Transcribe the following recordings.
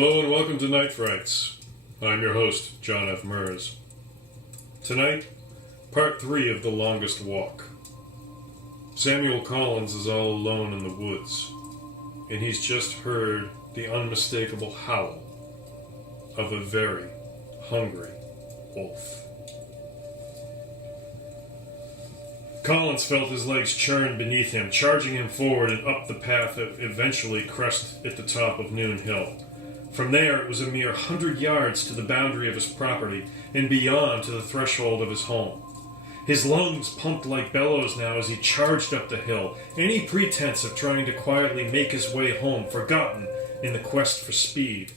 Hello and welcome to Night Frights. I'm your host, Jon F. Merz. Tonight, part 3 of The Longest Walk. Samuel Collins is all alone in the woods, and he's just heard the unmistakable howl of a very hungry wolf. Collins felt his legs churn beneath him, charging him forward and up the path that eventually crest at the top of Noon Hill. From there, it was a mere 100 yards to the boundary of his property, and beyond to the threshold of his home. His lungs pumped like bellows now as he charged up the hill, any pretense of trying to quietly make his way home forgotten in the quest for speed.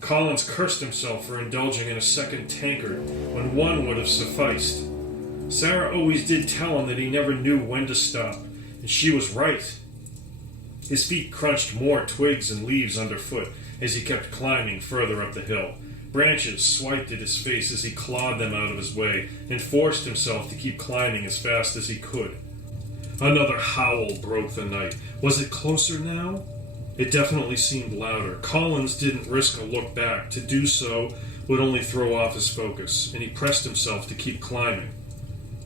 Collins cursed himself for indulging in a second tankard when one would have sufficed. Sarah always did tell him that he never knew when to stop, and she was right. His feet crunched more twigs and leaves underfoot as he kept climbing further up the hill. Branches swiped at his face as he clawed them out of his way and forced himself to keep climbing as fast as he could. Another howl broke the night. Was it closer now? It definitely seemed louder. Collins didn't risk a look back. To do so would only throw off his focus, and he pressed himself to keep climbing.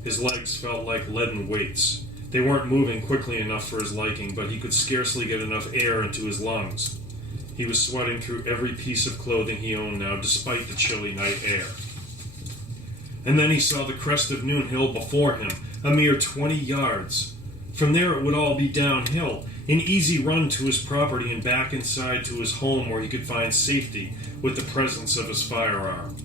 His legs felt like leaden weights. They weren't moving quickly enough for his liking, but he could scarcely get enough air into his lungs. He was sweating through every piece of clothing he owned now, despite the chilly night air. And then he saw the crest of Noon Hill before him, a mere 20 yards. From there it would all be downhill, an easy run to his property and back inside to his home where he could find safety with the presence of his firearm.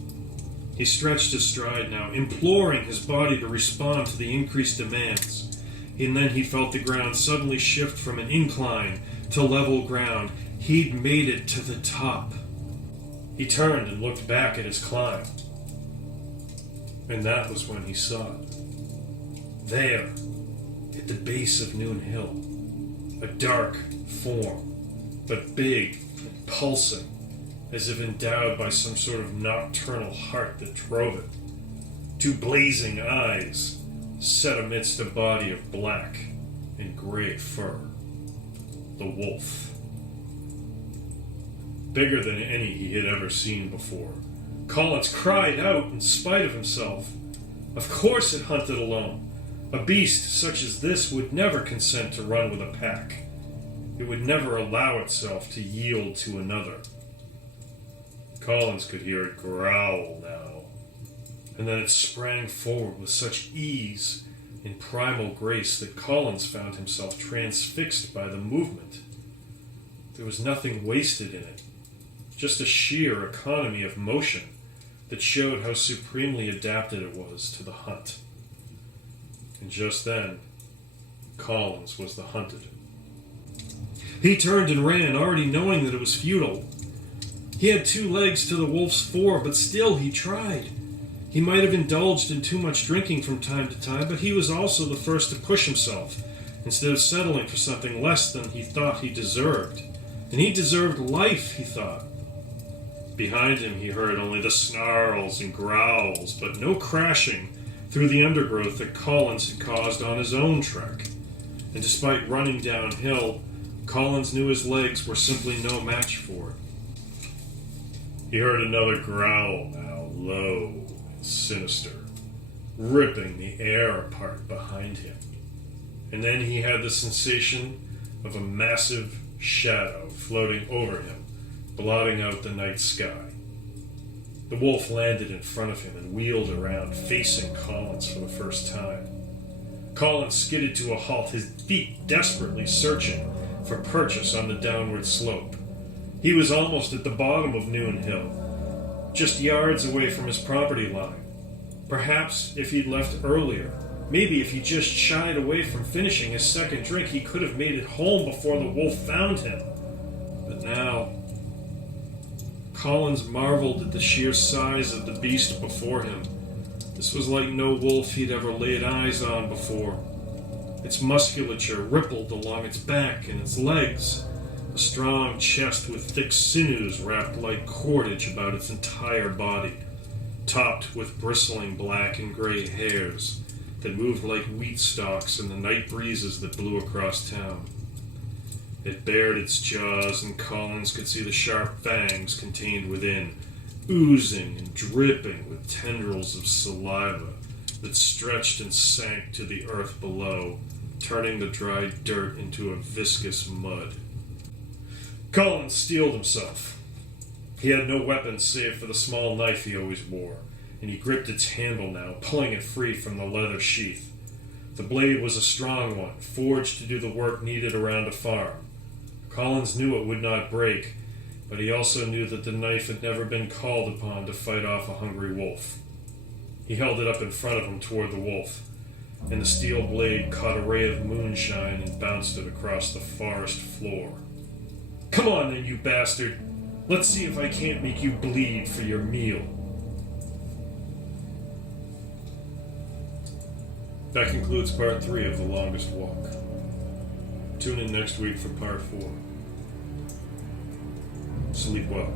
He stretched his stride now, imploring his body to respond to the increased demands. And then he felt the ground suddenly shift from an incline to level ground. He'd made it to the top. He turned and looked back at his climb. And that was when he saw it. There, at the base of Noon Hill, a dark form, but big and pulsing, as if endowed by some sort of nocturnal heart that drove it. Two blazing eyes set amidst a body of black and gray fur. The wolf. Bigger than any he had ever seen before. Collins cried out in spite of himself. Of course it hunted alone. A beast such as this would never consent to run with a pack. It would never allow itself to yield to another. Collins could hear it growl now, and then it sprang forward with such ease and primal grace that Collins found himself transfixed by the movement. There was nothing wasted in it, just a sheer economy of motion that showed how supremely adapted it was to the hunt. And just then, Collins was the hunted. He turned and ran, already knowing that it was futile. He had 2 legs to the wolf's 4, but still he tried. He might have indulged in too much drinking from time to time, but he was also the first to push himself, instead of settling for something less than he thought he deserved. And he deserved life, he thought. Behind him he heard only the snarls and growls, but no crashing through the undergrowth that Collins had caused on his own trek. And despite running downhill, Collins knew his legs were simply no match for it. He heard another growl now, low and sinister, ripping the air apart behind him. And then he had the sensation of a massive shadow floating over him, blotting out the night sky. The wolf landed in front of him and wheeled around, facing Collins for the first time. Collins skidded to a halt, his feet desperately searching for purchase on the downward slope. He was almost at the bottom of Noon Hill, just yards away from his property line. Perhaps if he'd left earlier, maybe if he just shied away from finishing his second drink, he could have made it home before the wolf found him. But now, Collins marveled at the sheer size of the beast before him. This was like no wolf he'd ever laid eyes on before. Its musculature rippled along its back and its legs, a strong chest with thick sinews wrapped like cordage about its entire body, topped with bristling black and gray hairs that moved like wheat stalks in the night breezes that blew across town. It bared its jaws, and Collins could see the sharp fangs contained within, oozing and dripping with tendrils of saliva that stretched and sank to the earth below, turning the dry dirt into a viscous mud. Collins steeled himself. He had no weapons save for the small knife he always wore, and he gripped its handle now, pulling it free from the leather sheath. The blade was a strong one, forged to do the work needed around a farm. Collins knew it would not break, but he also knew that the knife had never been called upon to fight off a hungry wolf. He held it up in front of him toward the wolf, and the steel blade caught a ray of moonshine and bounced it across the forest floor. "Come on then, you bastard! Let's see if I can't make you bleed for your meal." That concludes part 3 of The Longest Walk. Tune in next week for part 4. Sleep well.